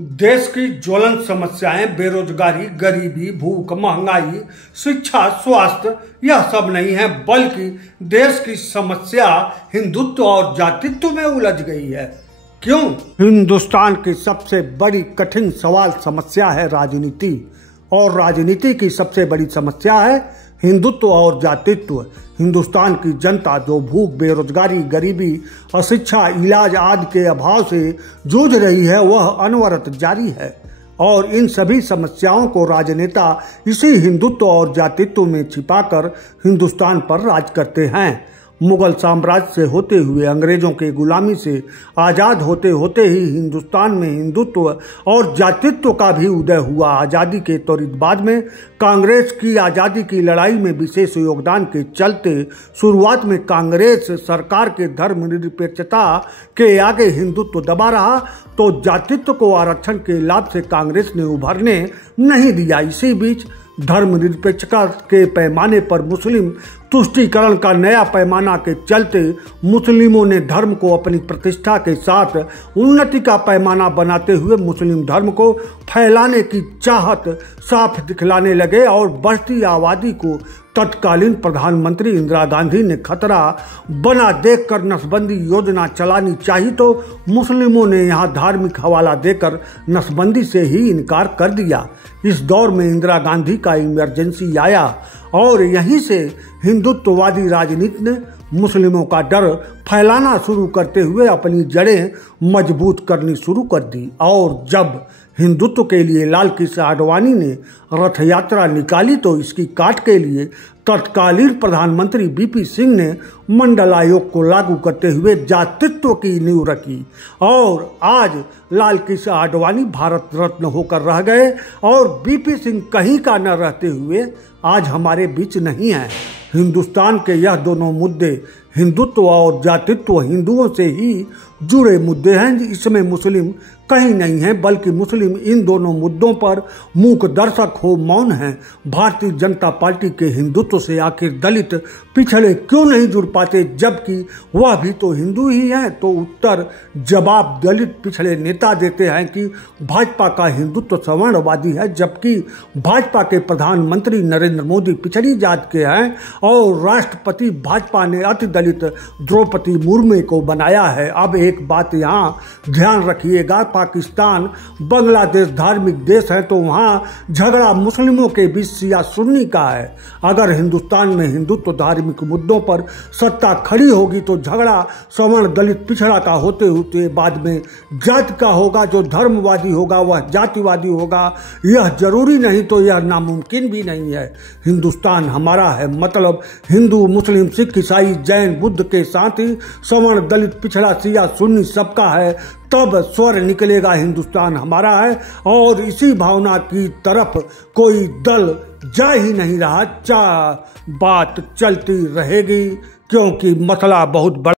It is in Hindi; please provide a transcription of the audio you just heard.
देश की ज्वलंत समस्याएं बेरोजगारी, गरीबी, भूख, महंगाई, शिक्षा, स्वास्थ्य यह सब नहीं है, बल्कि देश की समस्या हिंदुत्व और जातित्व में उलझ गई है। क्यों? हिंदुस्तान की सबसे बड़ी कठिन सवाल समस्या है राजनीति, और राजनीति की सबसे बड़ी समस्या है हिंदुत्व और जातित्व। हिंदुस्तान की जनता जो भूख, बेरोजगारी, गरीबी, अशिक्षा, इलाज आदि के अभाव से जूझ रही है, वह अनवरत जारी है। और इन सभी समस्याओं को राजनेता इसी हिंदुत्व और जातित्व में छिपाकर हिंदुस्तान पर राज करते हैं। मुगल साम्राज्य से होते हुए अंग्रेजों के गुलामी से आज़ाद होते होते ही हिंदुस्तान में हिंदुत्व और जातित्व का भी उदय हुआ। आज़ादी के त्वरित बाद में कांग्रेस की आज़ादी की लड़ाई में विशेष योगदान के चलते शुरुआत में कांग्रेस सरकार के धर्मनिरपेक्षता के आगे हिंदुत्व दबा रहा, तो जातित्व को आरक्षण के लाभ से कांग्रेस ने उभरने नहीं दिया। इसी बीच धर्मनिरपेक्षता के पैमाने पर मुस्लिम तुष्टीकरण का नया पैमाना के चलते मुस्लिमों ने धर्म को अपनी प्रतिष्ठा के साथ उन्नति का पैमाना बनाते हुए मुस्लिम धर्म को फैलाने की चाहत साफ दिखलाने लगे। और बढ़ती आबादी को तत्कालीन प्रधानमंत्री इंदिरा गांधी ने खतरा बना देखकर नसबंदी योजना चलानी चाहिए, तो मुस्लिमों ने यहां धार्मिक हवाला देकर नसबंदी से ही इनकार कर दिया। इस दौर में इंदिरा गांधी का इमरजेंसी आया और यहीं से हिंदुत्ववादी राजनीति ने मुस्लिमों का डर फैलाना शुरू करते हुए अपनी जड़ें मजबूत करनी शुरू कर दी। और जब हिंदुत्व के लिए लाल कृष्ण आडवाणी ने रथ यात्रा निकाली, तो इसकी काट के लिए तत्कालीन प्रधानमंत्री बीपी सिंह ने मंडल आयोग को लागू करते हुए जातित्व की नींव रखी। और आज लाल कृष्ण आडवाणी भारत रत्न होकर रह गए, और बीपी सिंह कहीं का न रहते हुए आज हमारे बीच नहीं है। हिंदुस्तान के यह दोनों मुद्दे, हिंदुत्व और जातित्व, हिंदुओं से ही जुड़े मुद्दे हैं। इसमें मुस्लिम कहीं नहीं है, बल्कि मुस्लिम इन दोनों मुद्दों पर मूक दर्शक हो मौन है। भारतीय जनता पार्टी के हिंदुत्व से आखिर दलित पिछड़े क्यों नहीं जुड़ पाते, जबकि वह भी तो हिंदू ही है? तो उत्तर जवाब दलित पिछड़े नेता देते हैं कि भाजपा का हिंदुत्व सवर्णवादी है, जबकि भाजपा के प्रधानमंत्री नरेंद्र मोदी पिछड़ी जात के हैं और राष्ट्रपति भाजपा ने अति दलित द्रौपदी मुर्मू को बनाया है। अब एक बात यहाँ ध्यान रखिएगा, पाकिस्तान, बांग्लादेश धार्मिक देश है, तो वहाँ झगड़ा मुस्लिमों के बीच शिया सुन्नी का है। अगर हिंदुस्तान में हिंदुत्व धार्मिक मुद्दों पर सत्ता खड़ी होगी, तो झगड़ा सवर्ण दलित पिछड़ा का होते होते बाद में जाति का होगा। जो धर्मवादी होगा वह जातिवादी होगा, यह जरूरी नहीं तो यह नामुमकिन भी नहीं है। हिंदुस्तान हमारा है, मतलब हिंदू, मुस्लिम, सिख, ईसाई, जैन, बुद्ध के साथ ही सवर्ण दलित पिछड़ा शिया सुन्नी सबका है, तब स्वर निकलेगा हिंदुस्तान हमारा है। और इसी भावना की तरफ कोई दल जा ही नहीं रहा। बात चलती रहेगी, क्योंकि मसला बहुत बड़ा